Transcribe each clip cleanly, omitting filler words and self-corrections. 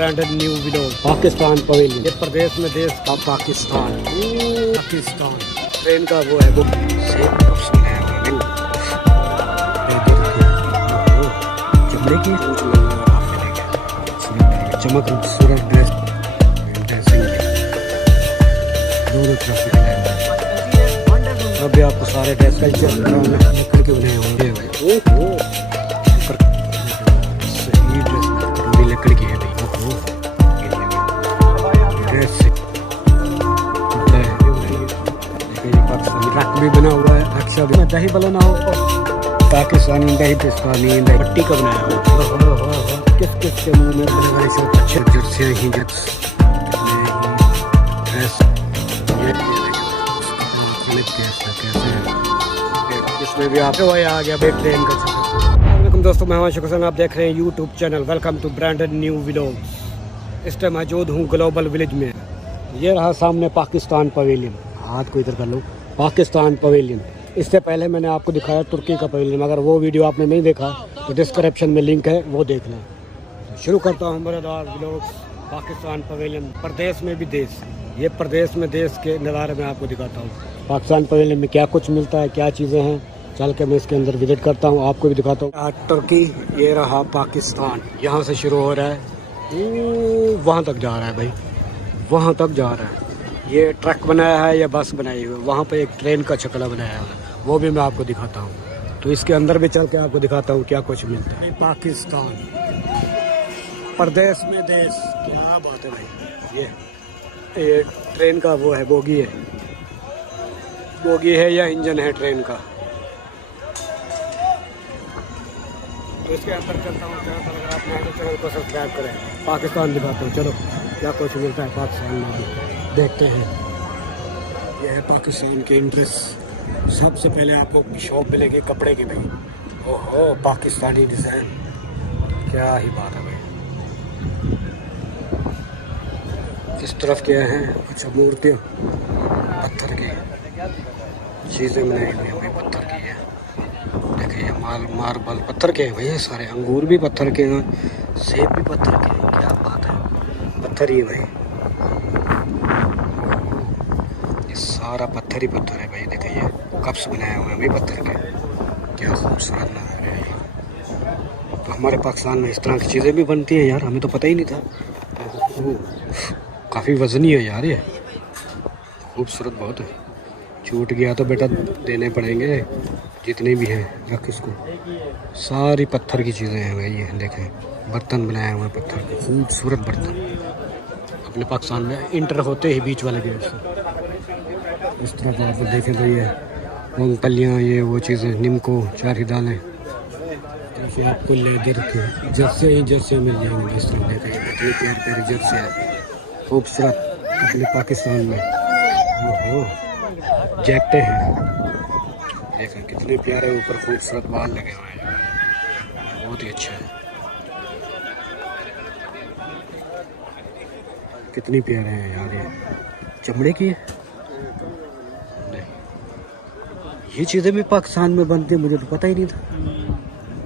Branded new willows Pakistan pavilion. ये प्रदेश में देश का पाकिस्तान। पाकिस्तान ट्रेन का वो है, वो चमड़े की चमक खूबसूरत ड्रेस दोनों तरफ अभी आपको सारे ड्रेस कल्चर लकड़ के बनाए होंगे भाई। सही ड्रेस लकड़ की है भाई। ड्रेस रख भी बना हुआ है, रक्षा भी दही बना ना हो पाकिस्तानी दही पिस्तानी पट्टी का बनाया हुआ। किस किस के मुँह में बने सब अच्छे जर्सियाँ ही ड्रेस इसमें भी आप आ गया भाई ट्रेन का चक्कर। दोस्तों मैं हूं शुक्र, आप देख रहे हैं YouTube channel welcome to branded new willows. इस टाइम मौजूद हूं ग्लोबल विलेज में। ये रहा सामने पाकिस्तान पवेलियन, हाथ को इधर कर लो, पाकिस्तान पवेलियन। इससे पहले मैंने आपको दिखाया तुर्की का पवेलियन, अगर वो वीडियो आपने नहीं देखा तो डिस्क्रिप्शन में लिंक है, वो देख लें। शुरू करता हूँ मज़ेदार व्लॉग पाकिस्तान पवेलियन, प्रदेश में भी देश। ये प्रदेश में देश के नज़ारे में आपको दिखाता हूँ। पाकिस्तान पवेलियन में क्या कुछ मिलता है, क्या चीज़ें हैं, चल के मैं इसके अंदर विजिट करता हूँ, आपको भी दिखाता हूँ। तुर्की, ये रहा पाकिस्तान, यहाँ से शुरू हो रहा है, वहाँ तक जा रहा है भाई, वहाँ तक जा रहा है। ये ट्रक बनाया है या बस बनाई हुई है, वहाँ पर एक ट्रेन का छकला बनाया हुआ है, वो भी मैं आपको दिखाता हूँ। तो इसके अंदर भी चल के आपको दिखाता हूँ क्या कुछ मिलता है। पाकिस्तान प्रदेश में देश, क्या बात है भाई। ये ट्रेन का वो है, बोगी है, बोगी है या इंजन है ट्रेन का। तो इसके अंदर चलता हूँ, अगर आप मेरे चैनल को सब्सक्राइब करें। पाकिस्तान दिखाता हूँ, चलो क्या कुछ मिलता है पाकिस्तान में भी देखते हैं। यह है पाकिस्तान के इंट्रेस्ट। सबसे पहले आपको शॉप मिलेगी कपड़े की भाई। ओहो, पाकिस्तानी डिज़ाइन, क्या ही बात है भाई। इस तरफ क्या है, कुछ मूर्तियाँ पत्थर की चीज़ें बनाई हुई हैं भाई, पत्थर की है। देखिए मार्बल पत्थर के हैं भैया सारे, अंगूर भी पत्थर के हैं, सेब भी पत्थर के हैं, क्या बात है, पत्थर ही है भाई। ये सारा पत्थर ही पत्थर है भाई। देखिए कप्स बनाए हुए हैं भाई पत्थर के, क्या खूबसूरत नज़ारे हैं। तो हमारे पाकिस्तान में इस तरह की चीज़ें भी बनती हैं यार, हमें तो पता ही नहीं था। काफ़ी वज़नी है यार, ये खूबसूरत बहुत है। छूट गया तो बेटा देने पड़ेंगे जितने भी हैं, रख इसको। सारी पत्थर की चीज़ें हैं भाई। ये देखें बर्तन बनाए हुए हैं पत्थर के, खूबसूरत बर्तन। अपने पाकिस्तान में इंटर होते ही बीच वाले गेट से इस तरह का आप देखें भाई, ये मूंगफलियाँ, ये वो चीज़ें, नीमको, चारी दालें, जैसे आपको लेदर के जर्से मिल जाएंगे। इस तरह देखें कितनी प्यारी प्यारी जर्से है, खूबसूरत अपने पाकिस्तान में। ओहो, जैकेटें हैं, देखें कितने प्यारे ऊपर खूबसूरत बाल लगे हुए हैं, बहुत ही अच्छा है। कितनी प्यारे हैं यार, ये चमड़े की है। नहीं, ये चीज़ें भी पाकिस्तान में बनती हैं, मुझे तो पता ही नहीं था।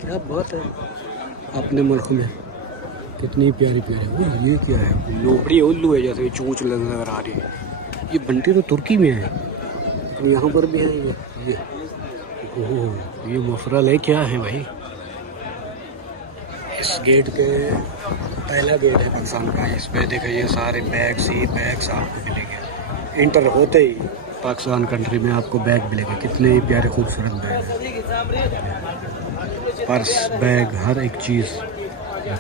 क्या बात है, अपने मुल्क में कितनी प्यारी प्यारी। ये क्या है, लोबड़ी उल्लू है, जैसे चूंच नजर आ रही है। ये बनती तो तुर्की में है, तो यहाँ पर भी है ये। ओह, ये मफरल है, क्या है भाई। इस गेट के पहला गेट है पाकिस्तान का। इस पे देखिए ये सारे बैग्स ही बैग्स आपको मिलेंगे। इंटर होते ही पाकिस्तान कंट्री में आपको बैग मिलेंगे, कितने ही प्यारे खूबसूरत बैग हैं। पर्स, बैग, हर एक चीज़,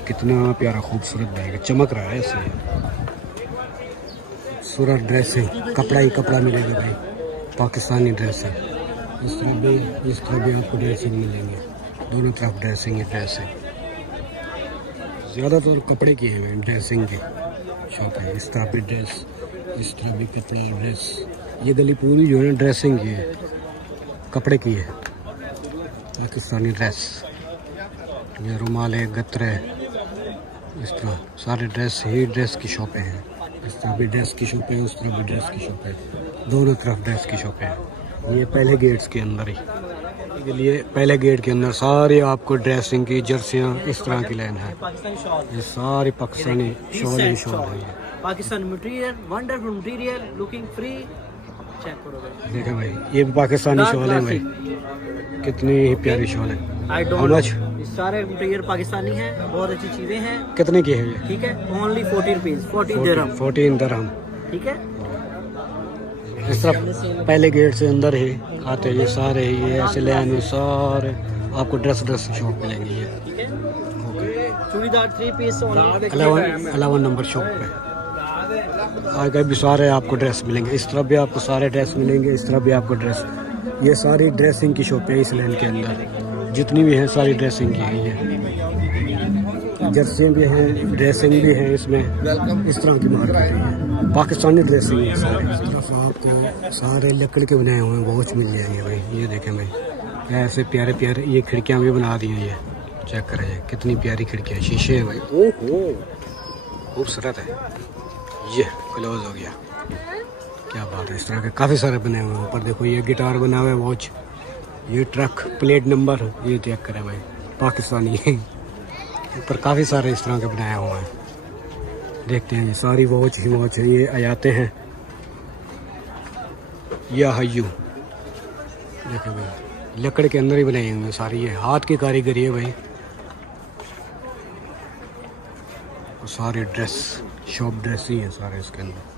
कितना प्यारा खूबसूरत बैग है, चमक रहा है इससे। खूबसूरत ड्रेस है, कपड़ा ही कपड़ा मिलेगा भाई, पाकिस्तानी ड्रेस है। इस तरह भी आपको ड्रेसिंग मिलेंगे, दोनों तरफ ड्रेसिंग ही ड्रेस है। ज़्यादातर कपड़े की है ड्रेसिंग की शॉप है। इस तरह भी ड्रेस, इस तरह भी कपड़ा ड्रेस। ये गली पूरी जो है ना ड्रेसिंग की है, कपड़े की है, पाकिस्तानी ड्रेस। ये रुमाल है, गत्रे, इस तरह सारे ड्रेस ही ड्रेस की शॉपें हैं। इस तरह भी ड्रेस की शॉपें, उस तरह भी ड्रेस की शॉपें, दोनों तरफ ड्रेस की शॉपें हैं। ये पहले गेट्स के अंदर ही के लिए पहले गेट के अंदर सारे आपको ड्रेसिंग की जर्सियाँ इस तरह की लाइन है। ये सारे पाकिस्तानी शॉल ही शॉल है। Pakistani material, wonderful material, looking free. Check करो देखा भाई, ये भी पाकिस्तानी शॉल है भाई, कितनी ही प्यारी शॉल है। आई डोंट सारे मटेरियल पाकिस्तानी हैं, बहुत अच्छी चीजें हैं। कितने की है ये? ठीक है, ओनली 40 रुपीज, 14 दिरहम। ठीक है, इस तरह पहले गेट से अंदर ही आते ये सारे ये ऐसे लाइन में सारे आपको ड्रेस शॉप मिलेंगी। ये ठीक है, चूड़ीदार 3 पीस 11 नंबर शॉप पे आगे भी सारे आपको ड्रेस मिलेंगे। इस तरफ भी आपको सारे ड्रेस मिलेंगे, इस तरफ भी आपको ड्रेस। ये सारी ड्रेसिंग की शॉप है इस लाइन के अंदर, जितनी भी हैं सारी ड्रेसिंग की है। जर्सी भी हैं, ड्रेसिंग भी है इसमें, इस तरह की मार्केट है, पाकिस्तानी ड्रेसिंग है सारे। इस तरफ आपको सारे लकड़ के बनाए हुए वॉच मिल जाएंगे भाई। ये देखें भाई, ऐसे प्यारे प्यारे ये खिड़कियाँ भी बना दी हैं। ये चेक करें कितनी प्यारी खिड़कियाँ, शीशे हैं भाई। ओहो खूबसूरत है। ये क्लोज हो गया, क्या बात है। इस तरह के काफ़ी सारे बने हुए हैं। ऊपर देखो ये गिटार बना हुआ है, वॉच, ये ट्रक प्लेट नंबर, ये चेक करें भाई पाकिस्तानी। ऊपर काफ़ी सारे इस तरह के बनाए हुए हैं। देखते हैं ये सारी वॉच ही वॉच है। ये आयाते हैं या हयू, देखें भाई लकड़ के अंदर ही बनाए हुए हैं सारी, ये हाथ की कारीगरी है भाई। और सारे ड्रेस शॉप ड्रेस ही है सारे इसके अंदर।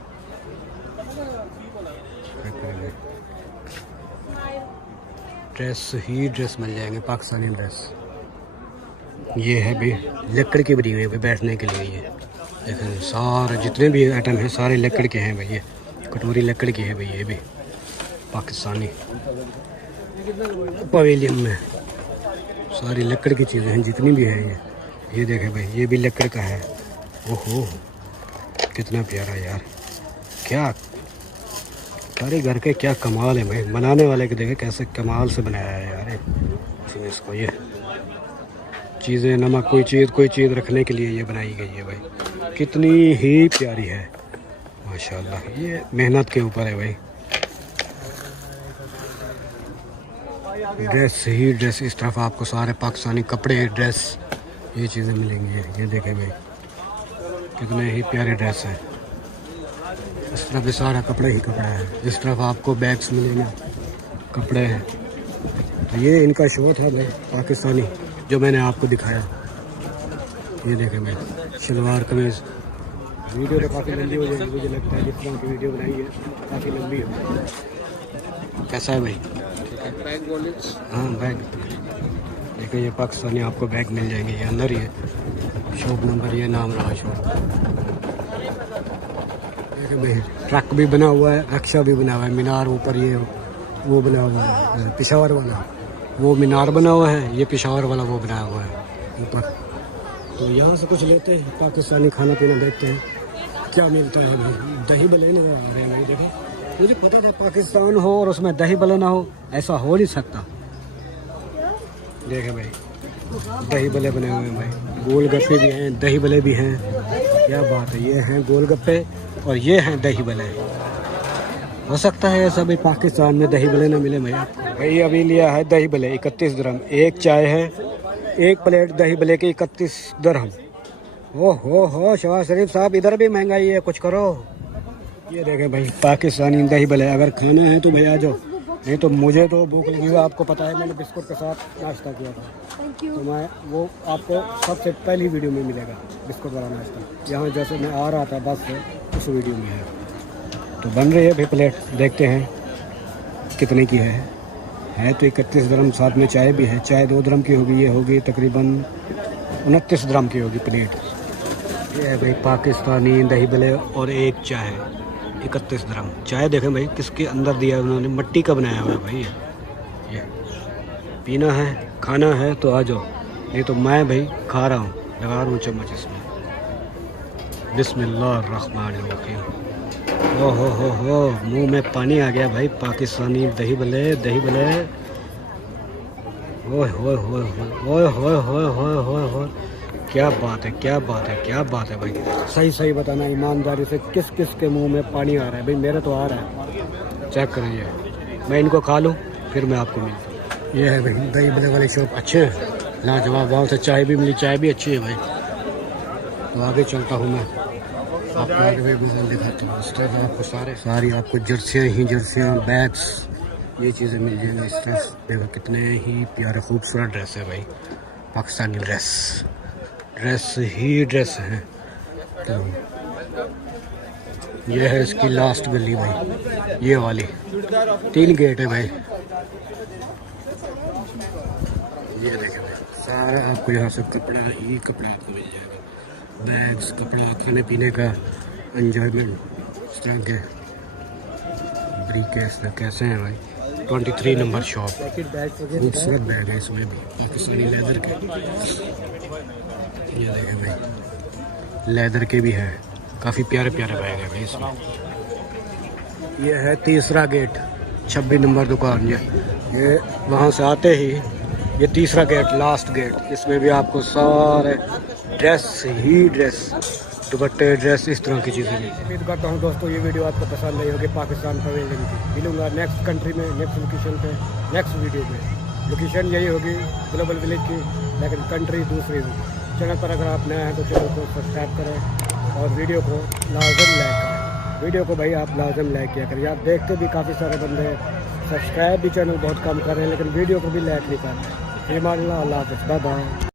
ड्रेस ही ड्रेस मिल जाएंगे, पाकिस्तानी ड्रेस। ये है भी लकड़ की बनी हुई है बैठने के लिए। ये देखें सारे जितने भी आइटम हैं सारे लकड़ के हैं भाई। ये कटोरी लकड़ की है भाई, ये भी पाकिस्तानी पवेलियन में सारी लकड़ की चीज़ें हैं जितनी भी हैं। ये देखें भाई, ये भी लकड़ का है। ओहो कितना प्यारा यार, क्या कारीगर के क्या कमाल है भाई। बनाने वाले के देखे कैसे कमाल से बनाया है यार इसको। ये चीज़ें नमक कोई चीज़ रखने के लिए ये बनाई गई है भाई, कितनी ही प्यारी है माशाल्लाह। ये मेहनत के ऊपर है भाई। ड्रेस ही ड्रेस, इस तरफ आपको सारे पाकिस्तानी कपड़े ड्रेस ये चीज़ें मिलेंगी। ये देखें भाई कितने ही प्यारे ड्रेस हैं। इस तरफ भी सारा कपड़े ही कपड़ा है। इस तरफ आपको बैग्स मिलेंगे, कपड़े हैं। तो ये इनका शो था भाई पाकिस्तानी जो मैंने आपको दिखाया। ये देखें भाई शलवार कमीज़। वीडियो तो काफ़ी लंबी हो जाएगी मुझे लगता है, जिस तरह की वीडियो बनाई है काफ़ी लंबी हो। कैसा है भाई? बैग वॉलेट्स, हाँ बैग देखिए ये पाकिस्तानी आपको बैग मिल जाएंगे। ये अंदर ही है, शॉप नंबर ये नाम रहा शॉप। देखिए भाई ट्रक भी बना हुआ है, रक्षा भी बना हुआ है, मीनार ऊपर ये वो बना हुआ है पेशावर वाला, वो मीनार बना हुआ है, ये पेशावर वाला वो बनाया हुआ है ऊपर। तो यहाँ से कुछ लेते हैं, पाकिस्तानी खाना पीना देखते हैं क्या मिलता है भाई। दही भले नजर आ रहे हैं भाई। देखो मुझे पता था पाकिस्तान हो और उसमें दही भले ना हो, ऐसा हो नहीं सकता। देखे भाई दही भले बने हुए हैं भाई, गोलगप्पे भी हैं, दही भले भी हैं। क्या बात है, ये हैं गोलगप्पे और ये हैं दही भले। हो सकता है ऐसा भाई पाकिस्तान में दही भले ना मिले भैया। भाई अभी लिया है दही भले 31 दिरहम, एक चाय है, एक प्लेट दही भले की 31 दिरहम। हो शहबाज शरीफ साहब इधर भी महंगाई है, कुछ करो। ये देखें भाई पाकिस्तानी दही भले, अगर खाना है तो भैया आ जाओ, नहीं तो मुझे तो भूख लगी हुई। आपको पता है मैंने बिस्कुट के साथ नाश्ता किया था, तो मैं वो आपको सबसे पहली वीडियो में मिलेगा बिस्कुट वाला नाश्ता। यहाँ जैसे मैं आ रहा था बस से उस वीडियो में है। तो बन रही है भाई प्लेट, देखते हैं कितने की है तो 31 दिरहम, साथ में चाय भी है। चाय 2 दिरहम की होगी, ये होगी तकरीबन 29 दिरहम की होगी प्लेट। ये है भाई पाकिस्तानी दही भले और एक चाय 31 दिरहम। चाय देखें भाई किसके अंदर दिया है उन्होंने, मिट्टी का बनाया हुआ है भाई। ये पीना है खाना है तो आ जाओ, नहीं तो मैं भाई खा रहा हूँ, लगा रहा हूँ चम्मच इसमें। बिस्मिल्लाहिर्रहमानिर्रहीम। हो मुंह में पानी आ गया भाई। पाकिस्तानी दही भले ओए क्या बात है भाई। सही बताना ईमानदारी से किस किस के मुंह में पानी आ रहा है भाई? मेरे तो आ रहा है। चेक करिए, मैं इनको खा लूँ फिर मैं आपको मिलता हूँ। ये है भाई दही बड़े वाली शॉप, अच्छे हैं, लाजवाब, बहुत से चाय भी मिली, चाय भी अच्छी है भाई। तो आगे चलता हूँ मैं, आपको आगे भी माहौल दिखाता हूँ। इस तरह आपको सारी आपको जर्सियाँ बैग्स, ये चीज़ें मिल जाएंगी इस तरह। देखो कितने ही प्यारे खूबसूरत ड्रेस है भाई, पाकिस्तानी ड्रेस है। तो ये है इसकी लास्ट गली भाई, ये वाली 3 गेट है भाई। ये देखें भाई, सारा आपको यहाँ से कपड़ा ही कपड़ा आपको मिल जाएगा, बैग्स, कपड़ा, खाने पीने का, एंजॉयमेंट, इस तरह के ब्रीकेस कैसे हैं भाई। 23 नंबर शॉप, खूबसूरत बैग है इसमें भी, पाकिस्तानी लेदर के। ये देखें भाई, लेदर के भी है, काफ़ी प्यारे बैग है भाई इसमें। ये है तीसरा गेट, 26 नंबर दुकान। ये वहाँ से आते ही ये तीसरा गेट, लास्ट गेट, इसमें भी आपको सारे ड्रेस, दुपट्टे, ड्रेस, इस तरह की चीज़ें मिलती हैं। उम्मीद करता हूँ दोस्तों ये वीडियो आपको पसंद आई होगी पाकिस्तान पवेलियन की। मिलूंगा नेक्स्ट कंट्री में, नेक्स्ट लोकेशन पे, नेक्स्ट वीडियो में। लोकेशन यही होगी ग्लोबल विलेज की, लेकिन कंट्री दूसरी होगी। चैनल पर अगर आप नए हैं तो चैनल को सब्सक्राइब करें और वीडियो को लाजम लाइक करें। वीडियो को भाई आप लाजम लाइक किया करिए। आप देखते भी काफ़ी सारे बंदे सब्सक्राइब भी चैनल बहुत कम कर रहे हैं, लेकिन वीडियो को भी लाइक नहीं कर रहे हैं। अल्लाह हाफ़िज़, बाय बाय।